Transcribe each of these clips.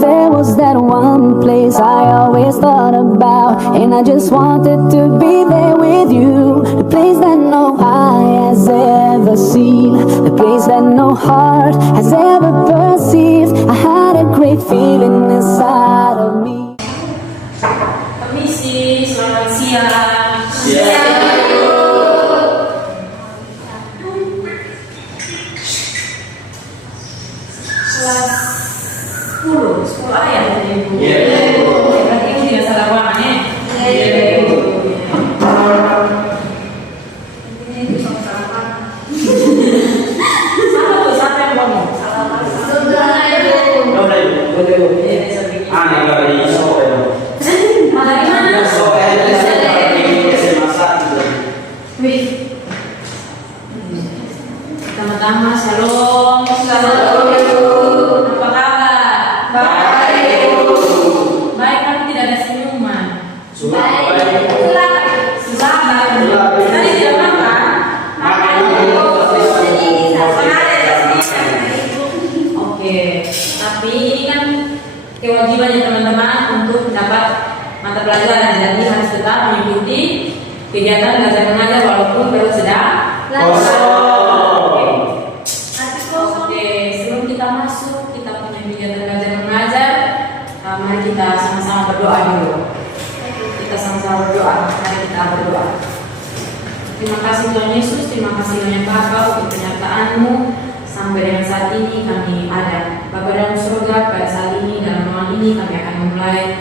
There was that one place I always thought about, and I just wanted to be there with you. The place that no eye has ever seen, the place that no heart has ever perceived. I had a great feeling inside of me. Permisi, selamat siang. Kelas 10 ayat ya Ibu? Iya. Berarti Ibu tidak salah ruangan ya? Iya. Ini sama-sama. Sama tuh, siapa yang ngomong? Salah. Sudah Ibu. Boleh. Aneh dari sore. Dari mana? Sore dari masak. Wih. Pertama-tama, shalom. Apa kabar? Baik. Baik, tapi tidak ada senyuman. Baik. Tadi tidak makan? Makan. Oke. Tapi ini kan kewajibannya teman-teman untuk dapat mata pelajaran. Jadi harus tetap mengikuti kegiatan belajar mengajar walaupun baru sedang belajar. Oke, sebelum kita masuk, kita punya kegiatan belajar mengajar. Mari kita sama-sama berdoa dulu. Kita sama-sama berdoa. Mari kita berdoa. Terima kasih Tuhan Yesus, terima kasih banyak Bapa untuk penyertaan-Mu. Sampai dengan saat ini kami ada. Bapa dalam surga, pada saat ini dalam ruangan ini kami akan memulai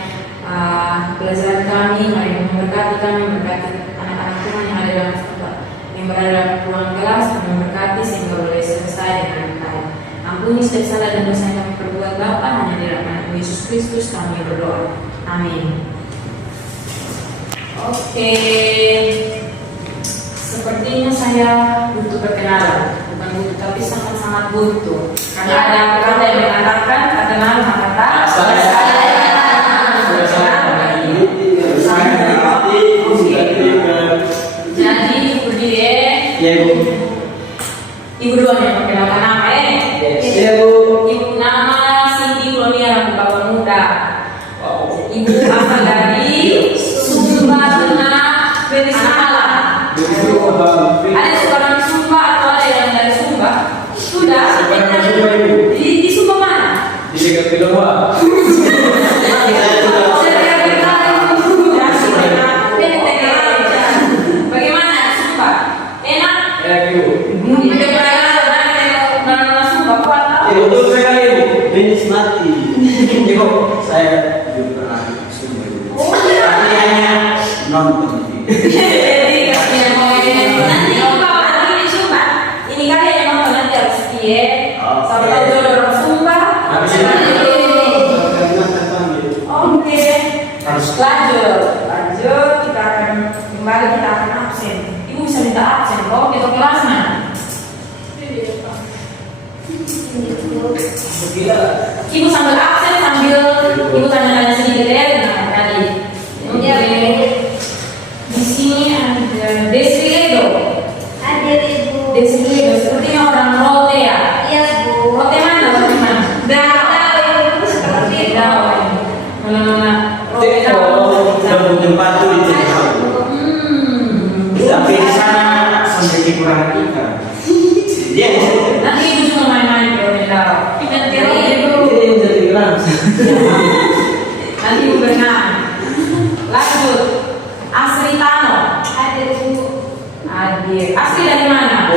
pelajaran kami. Mari memberkati kami, memberkati anak-anak Tuhan yang ada dalam tempat, yang berada dalam ruang kelas, kami memberkati sehingga boleh selesai dengan baik. Ampuni setiap salah dan dosa yang kami perbuat Bapa, hanya di dalam nama Yesus Kristus kami berdoa. Amin. Oke. Sepertinya saya butuh perkenalan, bukan butuh tapi sangat-sangat butuh. Karena ada kata yang mengatakan kenal maka tak Jadi Ibu dia, Ibu doang yang perkenalkan nama Ibu nama Siti Gloria Bapak Muda. Ibu asal dari Sumba Tengah, Berisala. Ada seorang Sumba atau ada yang dari Sumba? Sudah. Di Sumba mana? Di dekat Pilowa. Bagaimana Sumba? Enak? Enak Ibu. Betul sekali Ibu. Menikmati. Ibu, saya juga pernah di Sumba Ibu. Tapi hanya nonton. Ini kalian yang nonton nanti harus setia. Sampai tahu jodoh orang Sumba. Oke. Lanjut. Kita akan kembali, kita akan absen. Ibu bisa minta absen kok, kita kelasnya. Ibu sambil absen sambil Ibu tanya-tanya sedikit ya tentang tadi. Oke. Di sini ada Desriledo. Desriledo sepertinya orang Rote ya. Iya Bu. Rote mana? Ibu seperti itu. Rote tempat itu di tapi di sana sampai diperhatikan. Nanti Ibu cuma main-main di Rote Dao. Nanti Ibu berenang. Lanjut. Asri Tano. Adik. Asli dari mana?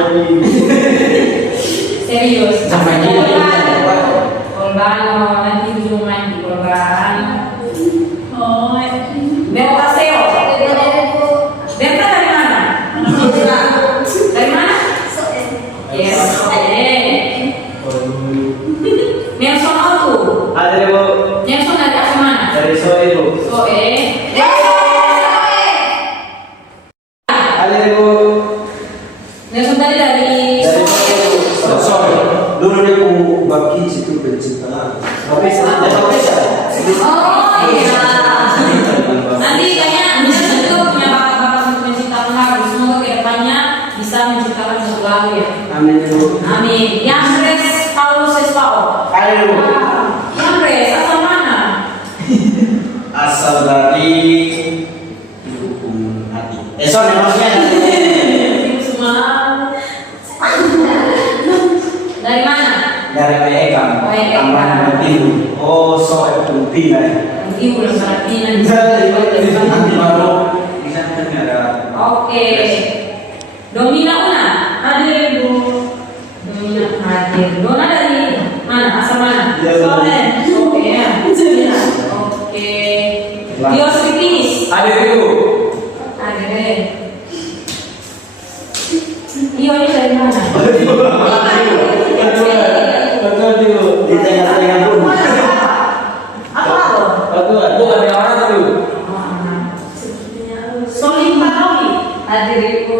Serius. Sampai di Kolbano. Nanti Ibu main di Kolbano. Berta Seo. Berta dari mana? Dari mana? Yes. Nelson Otu. ada Ibu. Nelson dari asal mana? Dari Soe Ibu. Soe. Ada Ibu. Nelson tadi dari Soe. Dulu dia mau bagi situ penciptaan. Tapi saya Oh iya. Nanti kayaknya Nelson itu punya bakat-bakat untuk menciptakan lagu. Semoga kedepannya bisa menciptakan satu lagu ya. Amin Ibu. Amin. Yang Paulus Espao. Ada Ibu. Yang asal mana? berasal dari hukum hati. Sorry, maksudnya Semua. Dari mana? dari Ekam. Oh, Ekam. Aman Biru. Oh, so penting ya. Ibu belum berarti nanti. Nanti baru bisa ada. Oke. Domina Una, hadir Ibu. Domina hadir. Dona dari mana? Asal mana? Sole. Oke ya. Oke. Dios Fitinis. Hadir Ibu. Hadir. Io ini dari mana? Betul Ibu. Di tengah-tengah pun. Betul. Itu ada orang tuh. Solinta Robi. Hadir Ibu.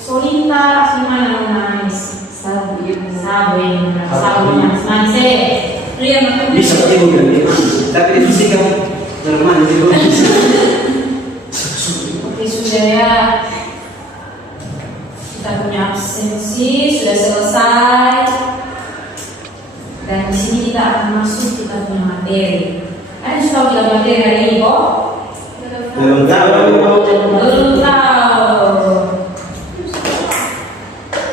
Solinta asli mana nangis? Sabi. Manis. Ria makan. Bisa ketemu dengan tapi di sini kan Jerman itu. Oke, sudah ya. Kita punya absensi sudah selesai. Dan di sini kita akan masuk kita punya materi. Ada sudah bilang materi hari ini kok? Belum tahu. Belum tahu.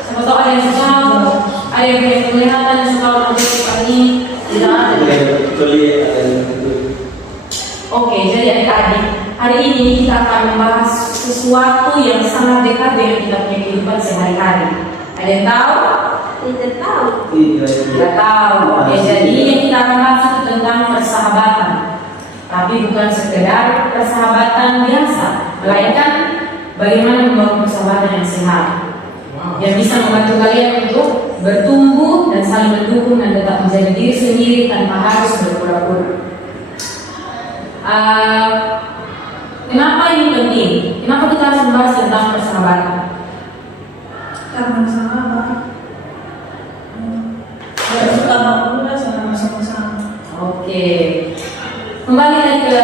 Siapa tahu ada yang suka, ada yang punya penglihatan yang suka materi hari ini. Tidak ada. Oke, jadi adik-adik, hari ini kita akan membahas sesuatu yang sangat dekat dengan kita punya kehidupan sehari-hari. Ada yang tahu? Tidak tahu. Tidak tahu. Oke, jadi yang kita akan bahas itu tentang persahabatan. Tapi bukan sekedar persahabatan biasa, melainkan bagaimana membangun persahabatan yang sehat, yang bisa membantu kalian untuk bertumbuh dan saling mendukung dan tetap menjadi diri sendiri tanpa harus berpura-pura. Kenapa ini penting? Kenapa kita harus membahas tentang persahabatan? Karena sahabat. Gak suka mau sama-sama. Oke. Kembali lagi ke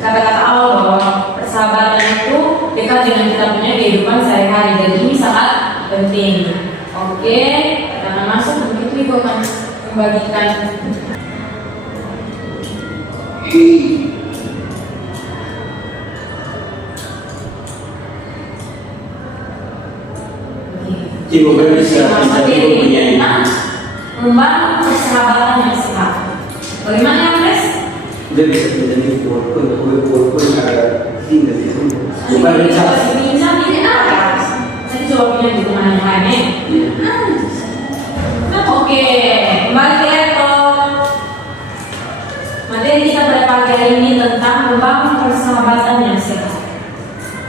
kata-kata awal bahwa persahabatan itu dekat dengan kita punya kehidupan sehari-hari. Jadi ini sangat penting. Oke, karena masuk begitu Ibu akan membagikan. Ibu bisa materi punya tentang membangun persahabatan yang sehat. Bagaimana Mas? dia bisa menjadi walaupun ada tinggal di situ. Bukan bincang ini apa? Saya coba pinjam di teman yang lain. Oke, kembali ke laptop. Materi kita pada pagi hari ini tentang membangun persahabatan yang sehat.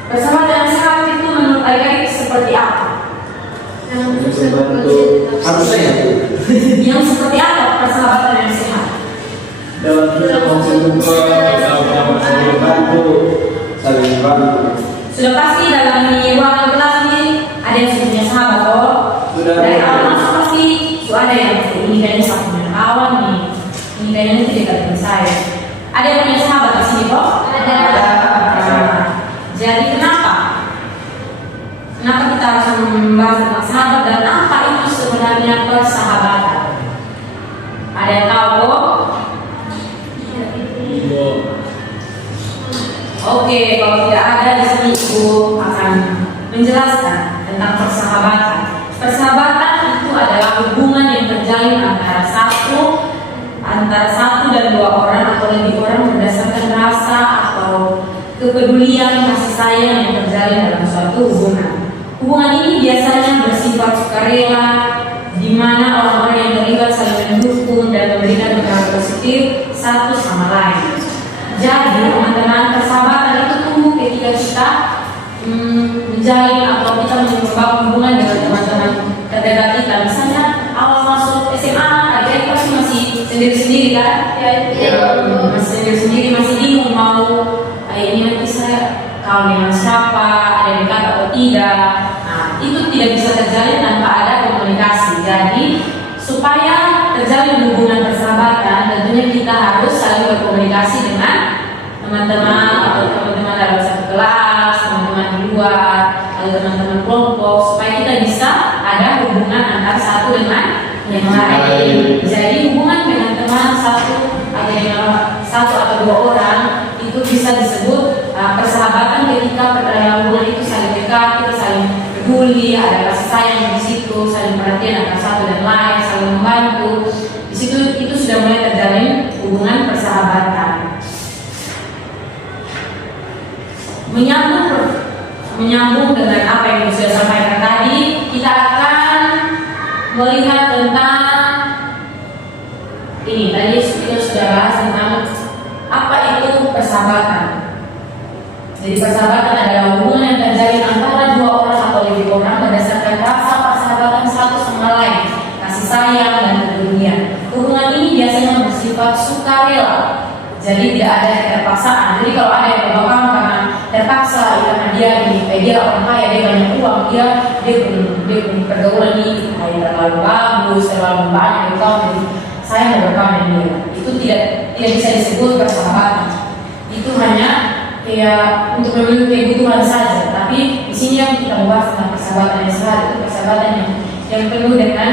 Persahabatan yang sehat itu menurut adik-adik seperti apa? Harus saya. Yang seperti apa persahabatan yang sehat? Dalam kita saling bantu. Sudah pasti dalam ruangan kelas ini ada yang punya sahabat toh. Sudah. Dari awal masuk pasti sudah ada yang ini kayaknya saya punya kawan nih. Ini kayaknya nanti dekat dengan saya. Ada yang punya sahabat di sini toh? Ada. Nah, jadi kenapa? Kenapa kita harus membahas tentang sahabat dan apa itu sebenarnya persahabatan? Ada yang tahu kok? Oke, kalau tidak ada di sini Ibu akan menjelaskan tentang persahabatan. Persahabatan itu adalah hubungan yang terjalin antara satu dan dua orang atau lebih orang berdasarkan rasa atau kepedulian kasih sayang yang terjalin dalam suatu hubungan. Hubungan ini biasanya bersifat sukarela, di mana orang-orang yang terlibat saling mendukung dan memberikan pengaruh positif satu sama lain. Jadi teman-teman, persahabatan itu tumbuh ketika kita menjalin atau kita membangun hubungan dengan teman-teman terdekat kita. Misalnya awal masuk SMA, adik pasti masih sendiri-sendiri kan? Masih sendiri-sendiri, masih bingung mau ini nanti saya kawin dengan siapa, ada yang dekat atau tidak. Nah, itu tidak bisa terjalin tanpa ada komunikasi. Jadi supaya terjalin hubungan persahabatan, tentunya kita harus saling berkomunikasi dengan teman-teman atau teman-teman dalam satu kelas, teman-teman di luar, atau teman-teman kelompok, supaya kita bisa ada hubungan antara satu dengan yang lain. Jadi hubungan dengan teman satu atau dengan satu atau dua orang itu Itu bisa disebut persahabatan ketika hubungan itu saling dekat, kita saling peduli, ada kasih sayang di situ, saling perhatian akan satu dan lain, saling membantu. Di situ itu sudah mulai terjalin hubungan persahabatan. Menyambung dengan apa yang sudah sampaikan tadi, kita akan melihat tentang ini. Tadi kita sudah bahas tentang apa itu persahabatan. Jadi persahabatan adalah hubungan yang terjalin antara dua orang atau lebih orang berdasarkan rasa persahabatan satu sama lain, kasih sayang dan kepedulian. Hubungan ini biasanya bersifat sukarela. Jadi tidak ada keterpaksaan. Jadi kalau ada yang berbapak karena terpaksa, karena dia orang kaya, dia banyak uang, dia punya pergaulan ini kayak terlalu bagus, terlalu banyak, jadi saya mau berkawan dengan dia. Itu tidak bisa disebut persahabatan. Itu hanya kayak untuk memenuhi kebutuhan saja. Tapi di sini yang kita bahas tentang persahabatan yang sehat, itu persahabatan yang penuh dengan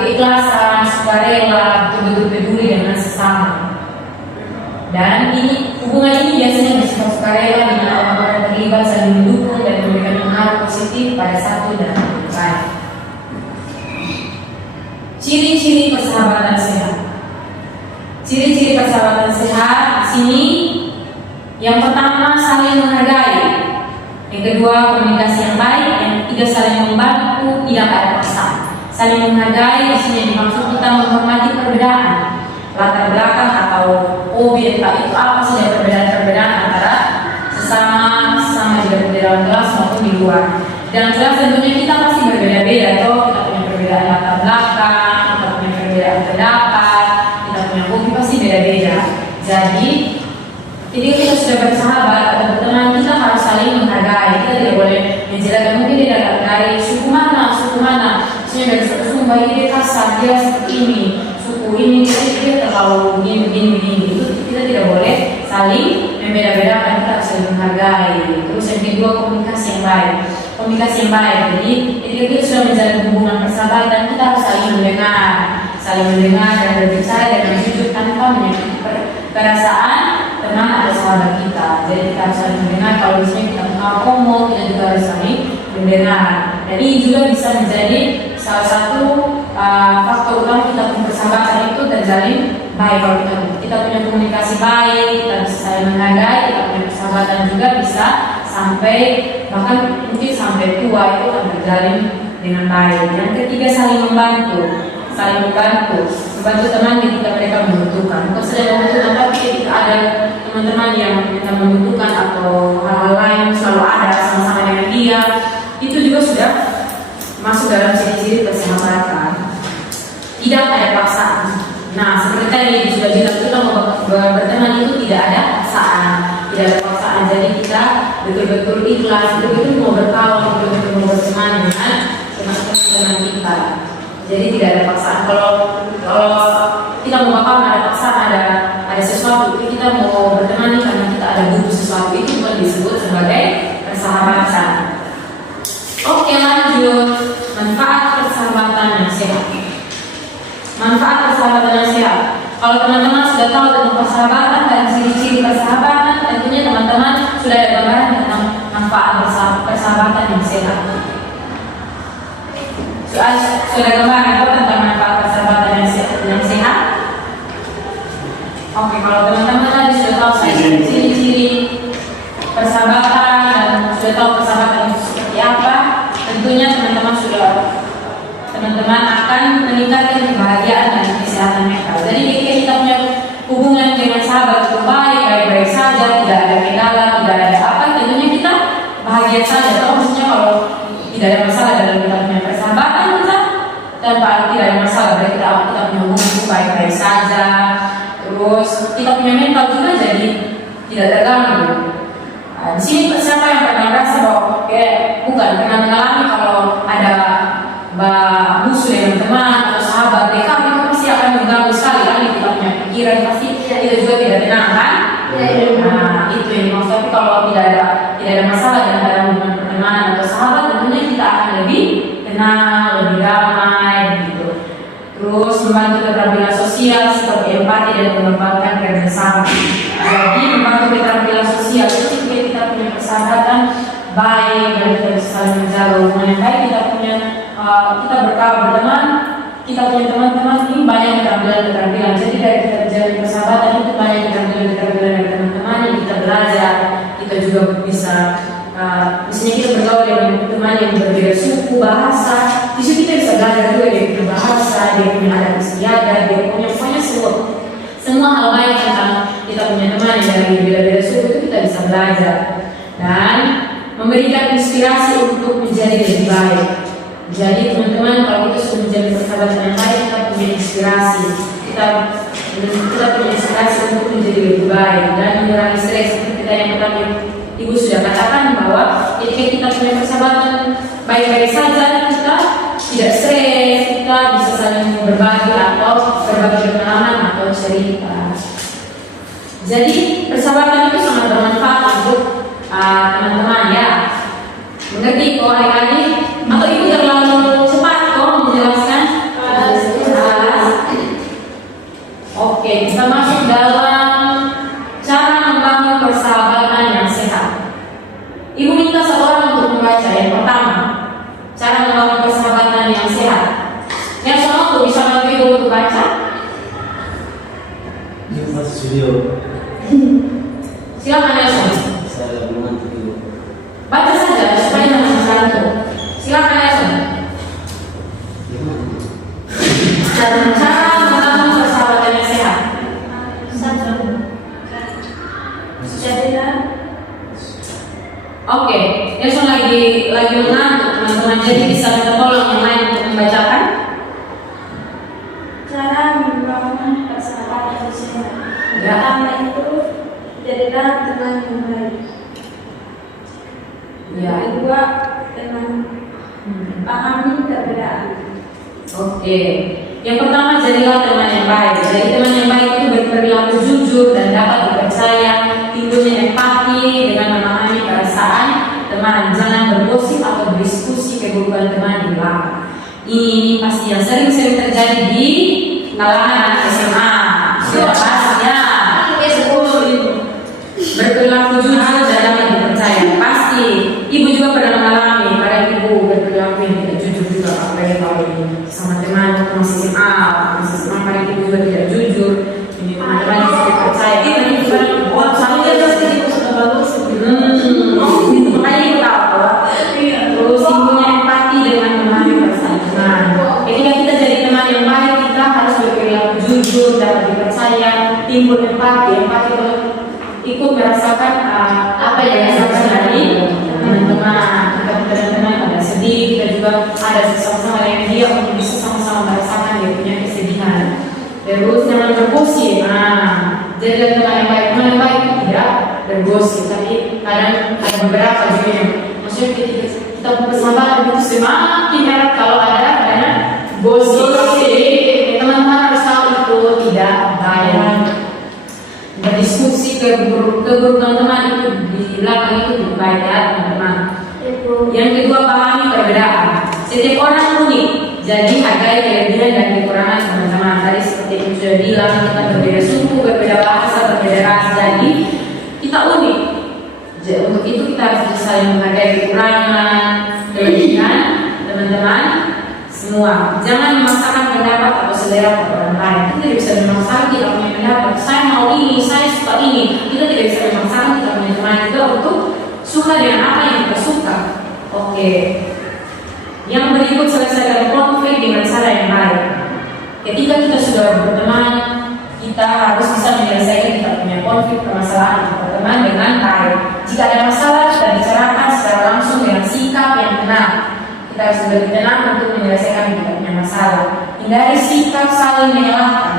keikhlasan, sukarela, betul-betul peduli dengan sesama. Dan hubungan ini biasanya bersifat sukarela di mana orang-orang terlibat saling mendukung dan memberikan pengaruh positif pada satu dan lain. Ciri-ciri persahabatan sehat. Ciri-ciri persahabatan sehat di sini yang pertama saling menghargai, yang kedua komunikasi yang baik, yang ketiga saling membantu, tidak ada paksaan. Saling menghargai di sini dimaksud kita menghormati perbedaan latar belakang atau hobi, entah itu apa saja perbedaan antara sesama juga di dalam kelas maupun di luar. Dan kelas tentunya kita pasti berbeda-beda, kita punya perbedaan latar belakang, kita punya perbedaan pendapat, kita punya hobi pasti beda-beda. Jadi ketika kita sudah bersahabat atau berteman, kita harus saling menghargai. Kita tidak boleh menjelaskan mungkin dia dari suku mana, misalnya dari suku Sumba dia kasar, dia seperti ini, suku ini dia terlalu begini. Itu kita tidak boleh saling membeda-bedakan, kita harus saling menghargai. Terus yang kedua komunikasi yang baik. Jadi ketika kita sudah menjalin hubungan persahabatan, kita harus saling mendengar dan berbicara dengan jujur tanpa menyakiti perasaan teman atau sahabat kita. Jadi kita harus saling mendengar. Kalau misalnya kita ngomong, kita juga harus saling mendengar. Dan ini juga bisa menjadi salah satu faktor utama kita punya persahabatan itu terjalin baik. Kalau kita punya komunikasi baik, kita bisa saling menghargai, kita punya persahabatan juga bisa sampai bahkan mungkin sampai tua itu akan terjalin dengan baik. Yang ketiga saling membantu teman ketika mereka membutuhkan. Bukan saja membutuhkan, tapi ketika ada teman-teman yang kita membutuhkan atau hal-hal lain selalu ada sama-sama dengan dia, itu juga sudah masuk dalam ciri-ciri persahabatan. Tidak ada paksaan. Nah, seperti tadi sudah jelas kita mau berteman itu tidak ada paksaan. Jadi kita betul-betul ikhlas, betul-betul mau berkawan, betul-betul mau berteman dengan teman-teman kita. Jadi tidak ada paksaan. Kalau kita mau berkawan ada paksaan, ada sesuatu, kita mau berteman karena kita ada butuh sesuatu, itu bukan disebut sebagai persahabatan. Oke, lanjut. Manfaat persahabatan yang sehat. Kalau teman-teman sudah tahu tentang persahabatan dan ciri-ciri persahabatan, tentunya teman-teman sudah ada gambaran tentang manfaat persahabatan yang sehat. Sudah gambaran apa tentang manfaat persahabatan yang sehat? Oke, kalau teman-teman tadi sudah tahu ciri-ciri persahabatan dan sudah tahu persahabatan itu seperti apa, tentunya teman-teman akan meningkatkan kebahagiaan dan kesehatan mental. Jadi ketika kita punya hubungan dengan sahabat itu baik-baik saja, tidak ada kendala, tidak ada apa, tentunya kita bahagia saja. Atau maksudnya kalau tidak ada masalah dalam kita punya persahabatan, tanpa tidak ada masalah, berarti kita punya hubungan itu baik-baik saja. Terus kita punya mental juga jadi tidak terganggu. Di sini siapa yang pernah merasa bahwa bukan pernah mengalami kalau ada musuh dengan teman atau sahabat mereka itu pasti akan mengganggu sekali kan, kita punya pikiran pasti kita juga tidak tenang kan. Nah itu yang dimaksud. Tapi kalau tidak ada masalah dalam hubungan pertemanan atau sahabat, tentunya kita akan lebih tenang, lebih damai gitu. Terus membantu keterampilan sosial seperti empati dan mengembangkan kerjasama. Jadi membantu keterampilan baik dan kita bisa saling menjaga hubungan yang baik. Kita berteman, kita punya teman-teman ini banyak keterampilan. Jadi dari kita berjalan persahabatan itu banyak keterampilan dari teman-teman yang kita belajar. Kita juga bisa misalnya kita bergaul dengan teman yang berbeda suku, bahasa. Di situ kita bisa belajar juga dia punya bahasa, dia punya adat istiadat, dia punya pokoknya semua hal baik tentang kita punya teman yang dari beda-beda suku itu kita bisa belajar dan memberikan inspirasi untuk menjadi lebih baik. Jadi teman-teman, kalau kita sudah menjadi persahabatan yang baik, kita punya inspirasi, kita punya inspirasi untuk menjadi lebih baik dan mengurangi stres. Seperti kita yang pertama Ibu sudah katakan bahwa ketika kita punya persahabatan baik-baik saja, kita tidak stres, kita bisa saling berbagi atau berbagi pengalaman atau cerita. Jadi persahabatan itu sangat bermanfaat untuk teman-teman ya. Mengerti kok hari-hari? Atau Ibu terlalu cepat kok menjelaskan? Oke, kita masuk dalam cara membangun persahabatan yang sehat. Ibu minta satu orang untuk membaca. Yang pertama, cara membangun persahabatan yang sehat. Yang sama tuh bisa bantu Ibu untuk baca. Ini masih studio. Silakan Nelson. Saya belum nanti dulu. Baca saja supaya jangan terbantu. Silakan Nelson. Dan cara membangun persahabatan yang sehat. Oke, Nelson lagi mengantuk teman-teman, jadi bisa minta tolong yang lain untuk membacakan. Cara membangun persahabatan yang sehat. Ya. Pertama itu jadilah teman yang baik. Ya. Yang kedua, pahami perbedaan. Oke. Yang pertama, jadilah teman yang baik. Jadi teman yang baik itu berperilaku jujur dan dapat dipercaya, timbulnya empati dengan memahami perasaan teman. Jangan bergosip atau berdiskusi keburukan teman di belakang. Ini pasti yang sering-sering terjadi di kalangan SMA. Sudah pastinya. Berperilaku jujur dan dapat dipercaya. Pasti Ibu juga pernah mengalami karena Ibu berperilaku yang tidak jujur juga. Apalagi kalau ini sama teman waktu masih SMA, karena Ibu juga tidak jujur. Ini teman-teman yang tidak percaya. Karena Ibu kan sampai pasti Ibu sudah bagus. Makanya Ibu tahu bahwa terus Ibunya empati dengan memahami perasaan teman. Ketika kita jadi teman yang baik, kita harus berperilaku jujur, dapat dipercaya, timbul empati kalau ikut merasakan apa yang dirasakan dari teman-teman. Kita teman-teman ada sedih, kita juga ada sama-sama yang dia untuk bisa sama-sama merasakan dia punya kesedihan. Terus jangan bergosip. Jadi teman yang baik itu tidak bergosip, tapi kadang ada beberapa juga yang maksudnya kita persahabatan itu semakin erat kalau ada banyak gosip. Jadi teman-teman harus tahu itu tidak baik. Berdiskusi keburukan teman itu di belakang itu tidak baik ya teman-teman. Yang kedua, pahami perbedaan. Setiap orang unik, jadi hargai kelebihan dan kekurangan teman-teman. Tadi seperti yang sudah bilang, kita berbeda suku, berbeda bahasa, berbeda ras, jadi kita unik. Jadi, untuk itu kita harus saling menghargai kekurangan, kelebihan teman-teman semua. Jangan memaksakan pendapat atau selera orang lain. Kita tidak bisa memaksakan kita punya pendapat. Saya mau ini, saya suka ini. Kita tidak bisa memaksakan kita punya teman juga untuk suka dengan apa yang kita suka. Oke. Yang berikut, selesaikan konflik dengan cara yang baik. Ketika kita sudah berteman, kita harus bisa menyelesaikan kita punya konflik permasalahan berteman dengan baik. Jika ada masalah, kita bicarakan secara langsung dengan sikap yang tenang. Kita harus lebih tenang untuk menyelesaikan kita punya masalah. Hindari sikap saling menyalahkan.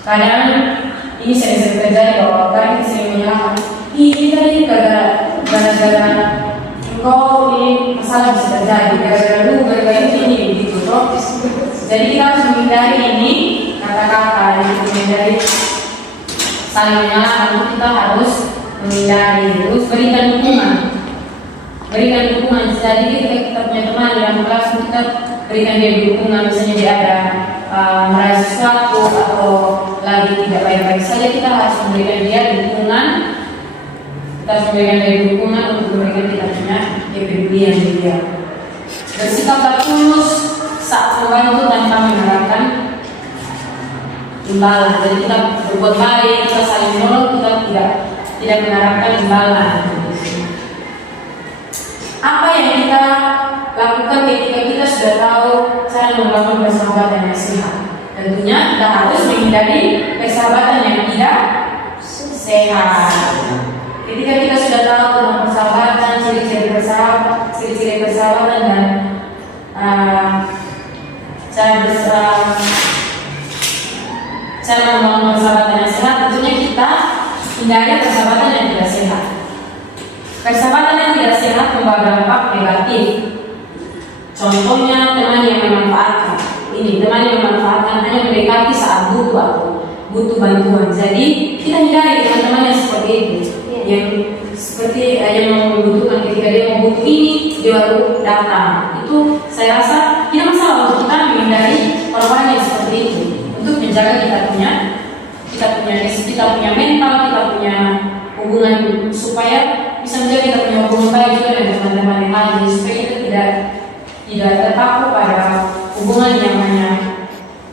Kadang ini sering terjadi bahwa orang kita sering menyalahkan. Ini tadi gara-gara engkau ini masalah bisa terjadi. Gara-gara ini gitu toh. Jadi kita harus menghindari ini kata-kata yang menghindari saling menyalahkan. Kita harus menghindari. Terus berikan dukungan. Jadi ketika kita punya teman dalam kelas, kita berikan dia dukungan. Misalnya dia ada meraih sesuatu atau lagi tidak baik-baik saja, kita harus memberikan dia dukungan kita harus memberikan dari dukungan untuk memberikan kita punya kepedulian dia. Bersikap tulus saat membantu tanpa mengharapkan imbalan. Jadi kita berbuat baik, kita saling menolong, kita tidak mengharapkan imbalan. Apa yang kita lakukan ketika kita sudah tahu cara membangun persahabatan yang sehat? Tentunya kita harus menghindari persahabatan yang tidak sehat. Ketika kita sudah tahu tentang persahabatan, ciri-ciri persahabatan dan cara membangun persahabatan yang sehat, tentunya kita hindari persahabatan yang tidak sehat. Persahabatan yang tidak sehat membawa dampak negatif. Contohnya teman yang memanfaatkan. Ini teman yang memanfaatkan hanya mendekati saat butuh bantuan. Jadi kita hindari teman-teman yang seperti itu, yang seperti yang membutuhkan ketika dia membutuh ini dia baru datang. Itu saya rasa tidak masalah untuk kita menghindari orang-orang yang seperti itu untuk menjaga kita punya mental, kita punya hubungan supaya bisa menjaga kita punya hubungan baik juga dengan teman-teman yang lain, supaya kita tidak terpaku pada hubungan yang hanya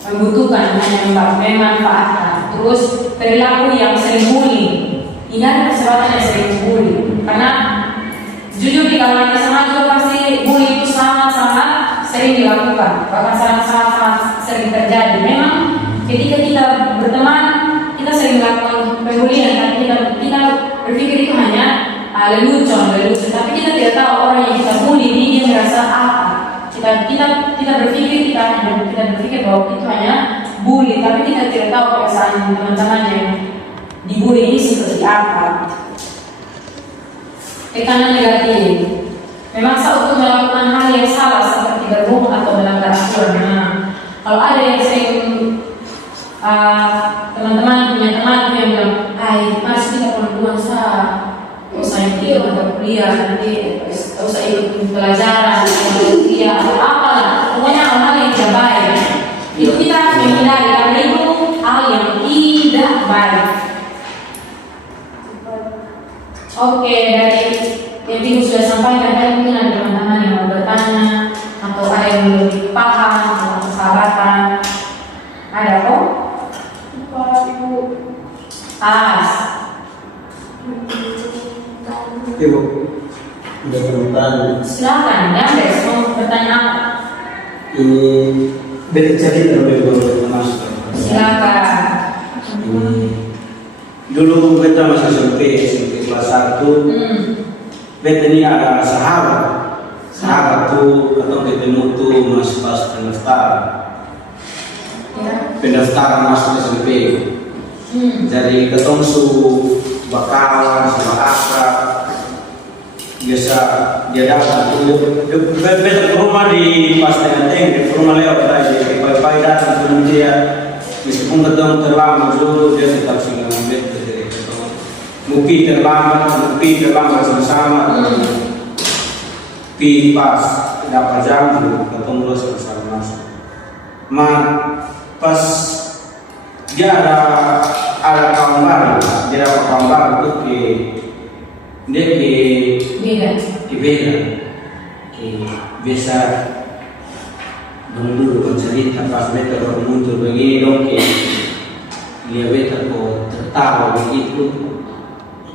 membutuhkan, hanya memanfaatkan. Terus perilaku yang sering bullying, hindari persahabatan yang sering bully, karena jujur di kalangan SMA juga pasti bully itu sangat-sangat sering dilakukan, bahkan sangat-sangat sering terjadi. Memang ketika kita berteman, kita sering melakukan pembulian, tapi kita berpikir itu hanya lelucon, tapi kita tidak tahu orang yang kita bully ini dia merasa apa. Kita berpikir bahwa itu hanya bully, tapi kita tidak tahu perasaan teman-teman yang dibully ini seperti apa. Tekanan negatif. Memang untuk melakukan hal yang salah seperti berbohong atau melanggar aturan. Nah, kalau ada yang sering teman-teman punya teman yang bilang, mas kita perempuan usah ikut atau kuliah nanti, usah ikut pelajaran, kuliah atau apalah, pokoknya hal-hal yang tidak baik. Itu kita menghindari karena itu hal yang tidak baik. Oke, dari yang Ibu sudah sampaikan tadi, mungkin ada teman-teman yang mau bertanya atau ada yang belum paham tentang persahabatan. Ada kok? Ibu. Ibu, udah bertanya. Silakan, ya, mau bertanya apa? Ini bercerita lebih masuk. Silakan. Dulu kita masih SMP kelas 1. Beta ini ada sahabat tuh atau ketemu tuh masih pas pendaftaran masuk SMP. Jadi ketemu bakalan sama akrab, biasa dia datang tuh beta ke rumah di pas di rumah lewat tadi pagi datang tuh dia meskipun ketemu terlambat dulu dia tetap singgah beta. Mupi terlambat sama-sama. Pas dapat jam ketemu sama-sama masuk. Pas dia ada kawan baru, dia dapat kawan baru tuh ke beda. Biasa dulu bercerita pas beta baru muncul begini dong dia beta kok tertawa begitu.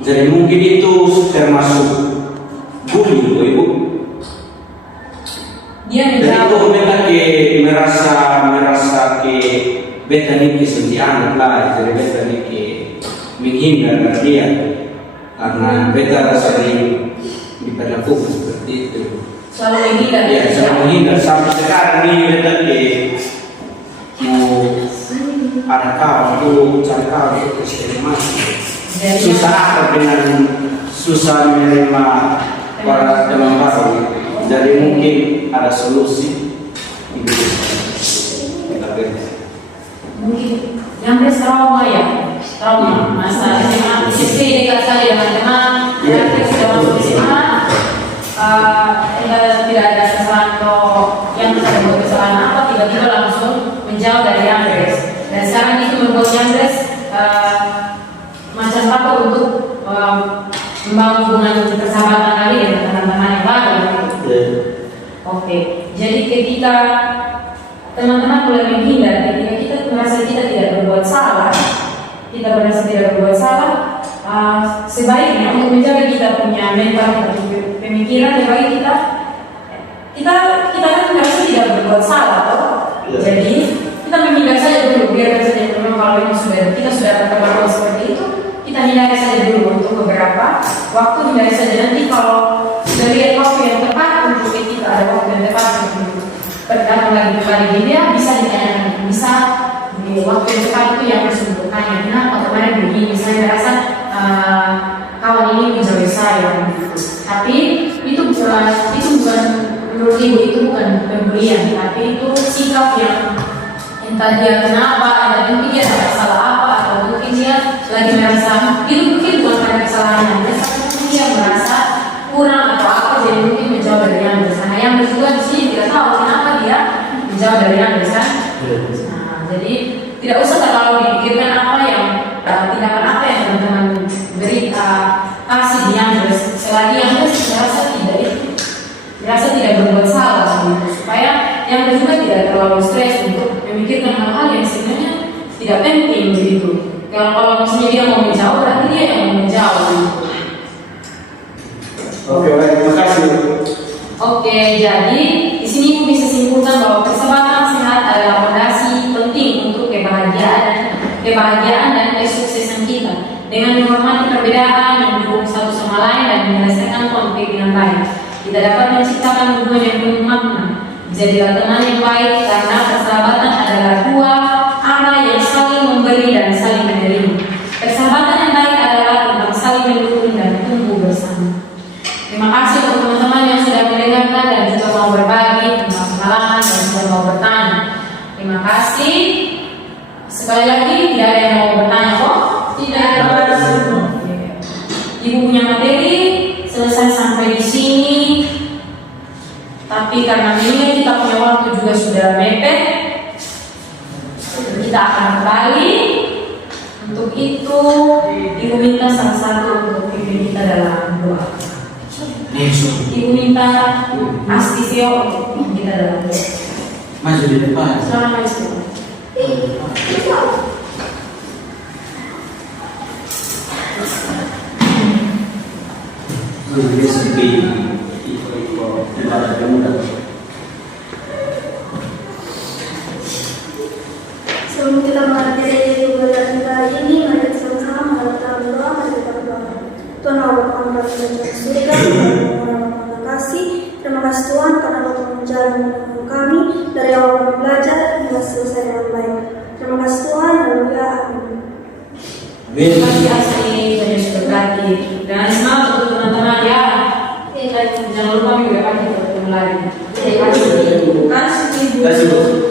Jadi mungkin itu termasuk bully, Ibu. Dia itu beta merasa beta ini kesenjangan lah, jadi beta ini menghindar dari dia karena beta sering diperlakukan seperti itu. Selalu menghindar. Ya, selalu menghindar sampai sekarang ini beta mau ada kawan tuh cari kawan itu estimasi. Susah menerima para teman baru. Jadi mungkin ada solusi. Mungkin yang trauma masa SMA SD dekat sekali dengan teman, nanti sudah masuk SMA, tidak ada kesalahan atau yang bisa membuat kesalahan apa, tiba-tiba langsung menjauh dari Andres. Dan sekarang itu membuat Andres macam apa untuk membangun hubungan persahabatan kali dengan teman-teman yang baru. Ya. Oke, jadi ketika teman-teman mulai menghindar, ketika kita merasa kita tidak berbuat salah, sebaiknya untuk menjaga kita punya mental pemikiran, sebagai kita kan merasa tidak berbuat salah, toh? Ya. Jadi kita menghindar saja dulu, biarkan saja memang kalau memang kita sudah berkelakuan seperti itu, kita hindari saja dulu untuk beberapa waktu, hindari saja. Nanti kalau sudah lihat waktu yang tepat untuk kita, ada waktu yang tepat untuk berdatang lagi kembali dia, bisa ditanyakan, bisa di waktu yang tepat itu yang harus untuk tanya kenapa kemarin begini, saya merasa kawan ini menjauhi saya, tapi itu bukan menurut ibu, itu bukan pembulian, tapi itu sikap yang entah dia kenapa, entah mungkin dia ada salah apa, atau mungkin dia lagi merasa itu mungkin bukan karena kesalahannya, mungkin dia merasa kurang atau apa, jadi mungkin menjauh dari yang bersama. Yang juga di sini tidak tahu kenapa dia menjauh dari yang bersama. Nah, jadi tidak usah terlalu dipikirkan apa yang tindakan apa yang teman-teman berita kasih di yang selagi yang merasa tidak berbuat salah, gitu. Supaya yang juga tidak terlalu stres untuk memikirkan hal-hal yang sebenarnya tidak penting begitu. Kalau misalnya dia mau menjauh, berarti dia yang mau menjauh. Gitu. Oke, baik, terima kasih. Oke, jadi di sini ibu bisa simpulkan bahwa persahabatan sehat adalah fondasi penting untuk kebahagiaan dan kesuksesan kita. Dengan menghormati perbedaan, mendukung satu sama lain, dan menyelesaikan konflik dengan baik, kita dapat menciptakan hubungan yang penuh makna. Jadilah teman yang baik, karena persahabatan adalah dua arah yang saling memberi dan saling menerima. Persahabatan yang baik adalah tentang saling mendukung dan tumbuh bersama. Terima kasih untuk teman-teman yang sudah mendengarkan dan juga mau berbagi tentang pengalaman dan juga mau bertanya. Terima kasih. Sekali lagi, tidak ada yang mau bertanya kok? Tidak ada. Ibu punya materi selesai sampai di sini. Tapi karena ini kita punya waktu juga sudah mepet, kita akan kembali. Untuk itu, ibu minta salah satu untuk pimpin kita dalam doa. Ibu minta Astizio untuk pimpin kita dalam doa. Maju di depan. Selamat maju. Sebelum kita mengakhiri pembelajaran kali ini, mari kita sama-sama mengharapkan doa. Mari kita berdoa. Tuhan Allah, Bapa kami yang surga, terima kasih. Terima kasih Tuhan karena Engkau menjaga kami dari awal kami belajar hingga selesai dengan baik. Terima kasih Tuhan. Haleluya. Amin. Terima kasih Asri, saya sudah berarti. Dan semangat untuk teman-teman ya. Jangan lupa minggu depan kita bertemu lagi. Terima kasih. Terima kasih, Bu.